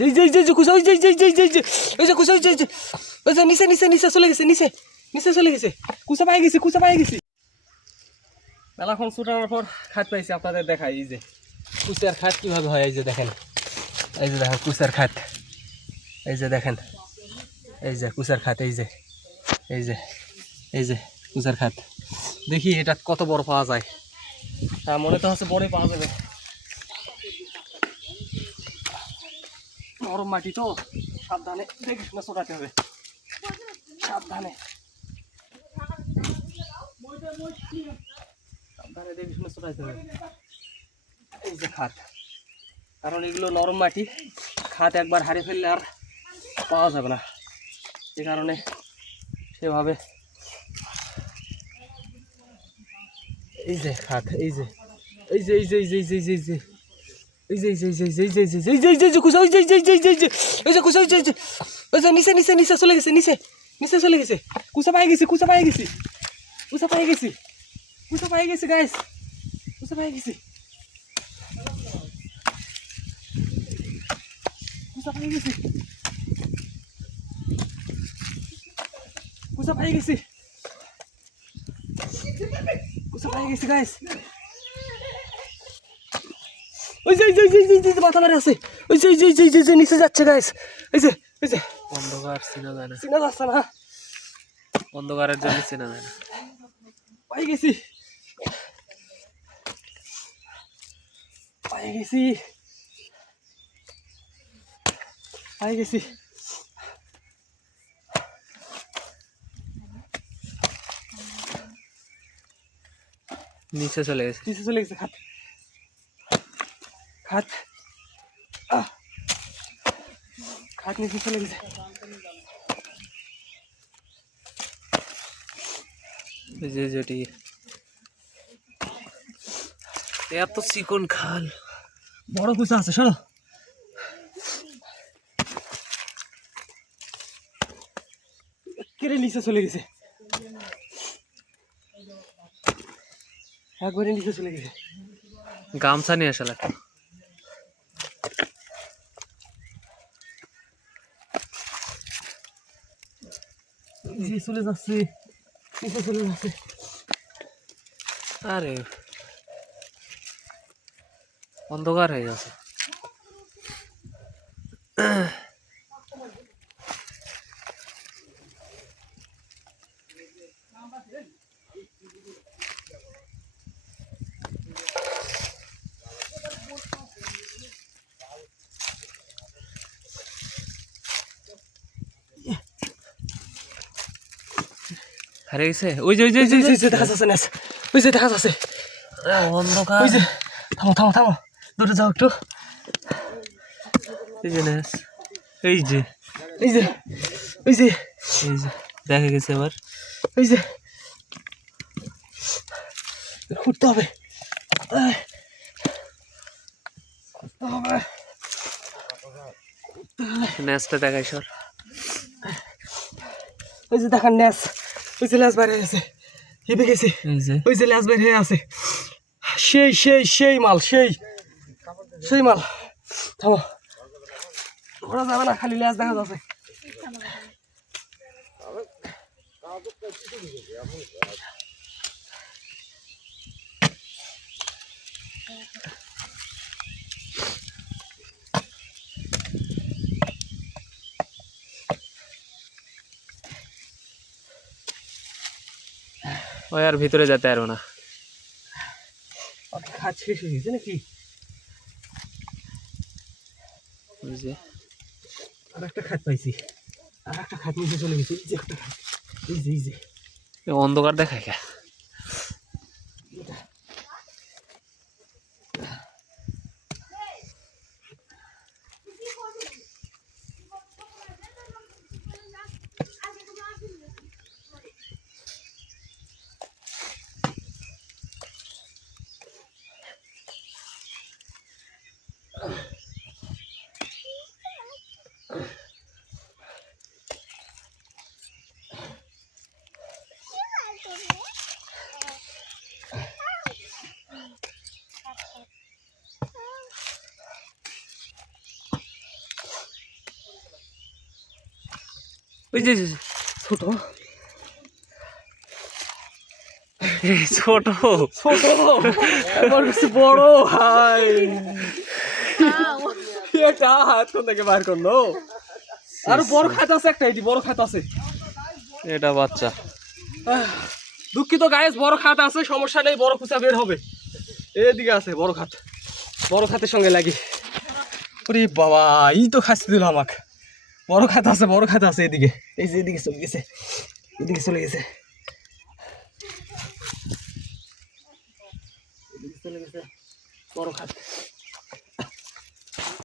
এই যে কুসা ওই যে কুসা ওই যে নিচে চলে গেছে নিচে চলে গেছে কুসা পাই গেছি মেলাখন ছুটানোর পর খাত পাইছি আপনাদের দেখাই এই যে কুচার খাত কিভাবে হয় এই যে দেখেন কুচার খাত এই যে দেখেন এই যে কুচার খাত এই যে কুচার খাত দেখি এটা কত বড় পাওয়া যায় হ্যাঁ মনে তো হচ্ছে বড়ই পাওয়া যাবে নরম মাটি তো সাবধানে দেখিস না ছোটাতে হবে সাবধানে দেখিস না ছোটাতে হবে এই যে খাত কারণ এগুলো নরম মাটি খাত একবার হারিয়ে ফেললে আর পাওয়া যাবে না এ কারণে সেভাবে এই যে খাত এই যে নিচে চলে গেছে কুচা পাই গেছি গাইস কুচা পাই গেছি গাইস ওই যে মাথা মারে আছে ওই যে নিচে যাচ্ছে গাইস ওই যে অন্ধকার চেনা যায় না যাচ্ছে না অন্ধকারের জন্য চেনা যায় না পাই গেছি নিচে চলে গেছে খাত নিচে চলে গেছে যেটি এত চিকন খাল বড় কুচা আছে সরো কেড়ে নিচে চলে গেছে একবারে নিচে চলে গেছে গামছা নিয়ে আসা লাগতো চলে যাচ্ছে নিচে চলে যাচ্ছে আরে অন্ধকার হয়ে গেছে হারিয়ে গেছে ওই যে দেখা যাচ্ছে না ওই যে দেখা যাচ্ছে অন্ধকার ওই যে থামো দূরে যাও একটু এই যে নেস এই যে দেখা গেছে আবার ওই যে খুঁড়তে হবে নেসটা দেখাই সর ওই যে দেখার ন্যাস ওই যে ল্যাস বাইরে আছে হেঁপে গেছে ওই যে ল্যাস বাইরে হয়ে আছে সেই মাল থামো ওরা যাবে না খালি ল্যাস দেখা যাচ্ছে ওই আর ভিতরে যেতে পারবো না খাত শেষ হয়ে গেছে নাকি আর একটা খাত পাইছি আর একটা খাত নিচে চলে গেছে এই যে একটা খাত এই যে অন্ধকার দেখায় কে ওই যে ছোট ছোট ছোট আমার কাছে বড় ভাই এটা হাত কোন থেকে বার করলো আর বড় খাত আছে একটা এটি বড় খাত আছে এটা বাচ্চা দুঃখিত গায়েস বড় খাত আছে সমস্যা নেই বড় কুচা বের হবে এদিকে আছে বড় খাতের সঙ্গে লাগি ওরে বাবা এই তো খাসি দিল আমাকে বড় খাত আছে এদিকে এই যে এদিকে চলে গেছে বড় খাত